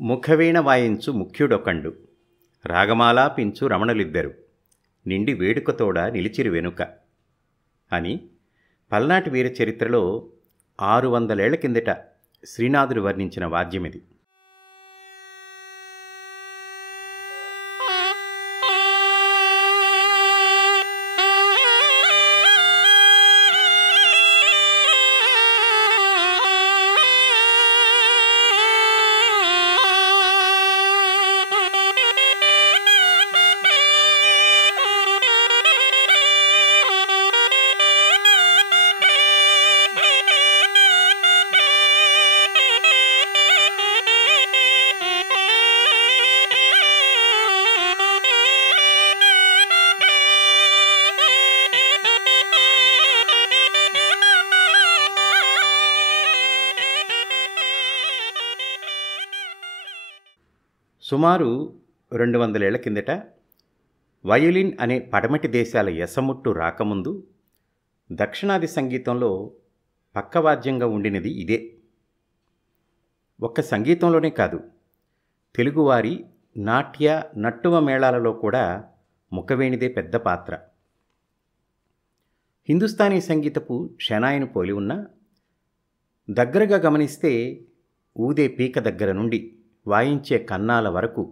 ముఖవీణ వాయించు ముఖ్యుడొకండు రాగమాలాపించు రమణులిద్దరు నిండి వేడుకతోడ నిలిచిరి వెనుక అని పల్నాటి వీర చరిత్రలో 600 ఏళ్ల కిందట శ్రీనాథుడు వర్ణించిన వాద్యమిది. సుమారు 200 ఏళ్ల కిందట వయోలిన్ అనే పడమటి దేశాల ఎసముట్టు రాకముందు దక్షిణాది సంగీతంలో పక్కవాద్యంగా ఉండినది ఇదే. ఒక్క సంగీతంలోనే కాదు, తెలుగువారి నాట్య నట్టువ మేళాలలో కూడా ముఖవేణిదే పెద్ద పాత్ర. హిందుస్థానీ సంగీతపు షెనాయిను పోలి ఉన్న దగ్గరగా గమనిస్తే ఊదే పీక దగ్గర నుండి వాయించే కన్నాల వరకు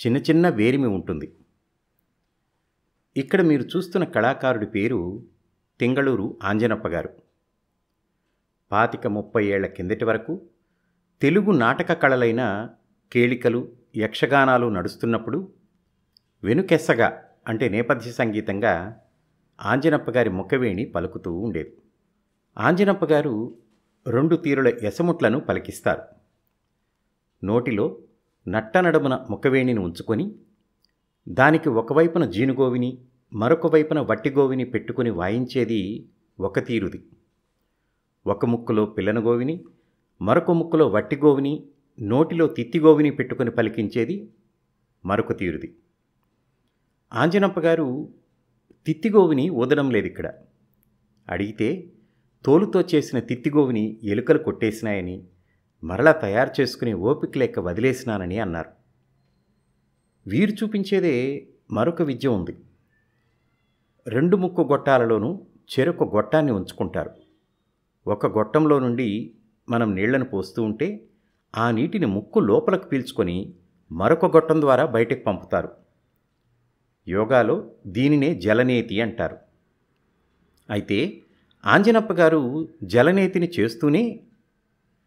చిన్న చిన్న వేరిమి ఉంటుంది. ఇక్కడ మీరు చూస్తున్న కళాకారుడి పేరు తింగళూరు ఆంజనప్ప గారు. 25-30 ఏళ్ల కిందటి వరకు తెలుగు నాటక కళలైన కేళికలు, యక్షగానాలు నడుస్తున్నప్పుడు వెనుకెస్సగా అంటే నేపథ్య సంగీతంగా ఆంజనప్ప గారి ముఖవేణి పలుకుతూ ఉండేది. ఆంజనప్ప గారు 2 తీరుల ఎసముట్లను పలికిస్తారు. నోటిలో నట్టనడుమున ముఖవేణిని ఉంచుకొని దానికి ఒకవైపున జీనుగోవిని మరొక వైపున వట్టిగోవిని పెట్టుకుని వాయించేది ఒక తీరుది. ఒక ముక్కులో పిల్లనగోవిని మరొక ముక్కులో వట్టిగోవిని నోటిలో తిత్తిగోవిని పెట్టుకుని పలికించేది మరొక తీరుది. ఆంజనప్ప గారు తిత్తిగోవిని ఊదడం లేదిక్కడ. అడిగితే తోలుతో చేసిన తిత్తిగోవిని ఎలుకలు కొట్టేసినాయని మరలా తయారు చేసుకుని ఓపిక లేక వదిలేసినానని అన్నారు. వీరు చూపించేదే మరొక విద్య ఉంది. 2 ముక్కు గొట్టాలలోనూ చెరొక గొట్టాన్ని ఉంచుకుంటారు. ఒక గొట్టంలో నుండి మనం నీళ్లను పోస్తూ ఉంటే ఆ నీటిని ముక్కు లోపలకు పీల్చుకొని మరొక గొట్టం ద్వారా బయటకు పంపుతారు. యోగాలో దీనినే జలనేతి అంటారు. అయితే ఆంజనప్ప గారు జలనేతిని చేస్తూనే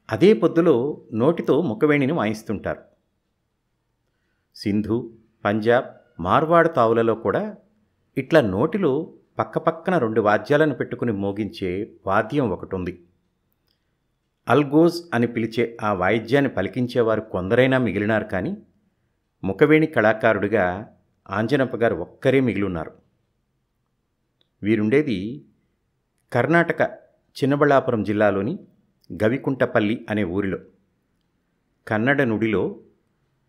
అదే పొద్దులో నోటితో ముఖవేణిని వాయిస్తుంటారు. సింధు, పంజాబ్, మార్వాడ్ తావులలో కూడా ఇట్లా నోటిలో పక్కపక్కన 2 వాద్యాలను పెట్టుకుని మోగించే వాద్యం ఒకటి ఉంది. అల్గోజ్ అని పిలిచే ఆ వాయిద్యాన్ని పలికించేవారు కొందరైనా మిగిలినారు, కానీ ముఖవేణి కళాకారుడిగా ఆంజనప్ప గారు ఒక్కరే మిగిలిన్నారు. వీరుండేది కర్ణాటక చిన్నబళ్ళాపురం జిల్లాలోని గవికుంటపల్లి అనే ఊరిలో. కన్నడ నుడిలో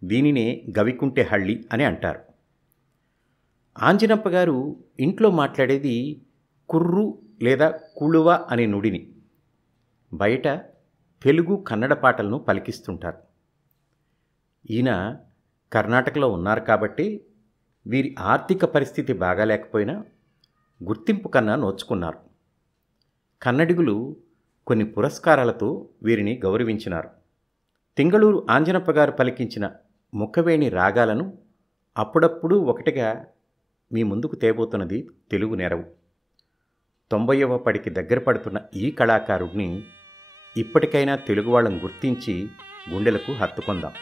దీనినే గవికుంటె హళ్ళి అని అంటారు. ఆంజనప్ప గారు ఇంట్లో మాట్లాడేది కుర్రు లేదా కుళువ అనే నుడిని. బయట తెలుగు కన్నడ పాటలను పలికిస్తుంటారు. ఈయన కర్ణాటకలో ఉన్నారు కాబట్టి వీరి ఆర్థిక పరిస్థితి బాగాలేకపోయినా గుర్తింపు కన్నా నోచుకున్నారు. కన్నడిగులు కొన్ని పురస్కారాలతో వీరిని గౌరవించినారు. తింగళూరు ఆంజనప్ప గారు పలికించిన ముఖవేణి రాగాలను అప్పుడప్పుడు ఒకటిగా మీ ముందుకు తేబోతున్నది తెలుగు నెరవు. 90వ పడికి దగ్గర పడుతున్న ఈ కళాకారుడిని ఇప్పటికైనా తెలుగు వాళ్ళని గుర్తించి గుండెలకు హత్తుకుందాం.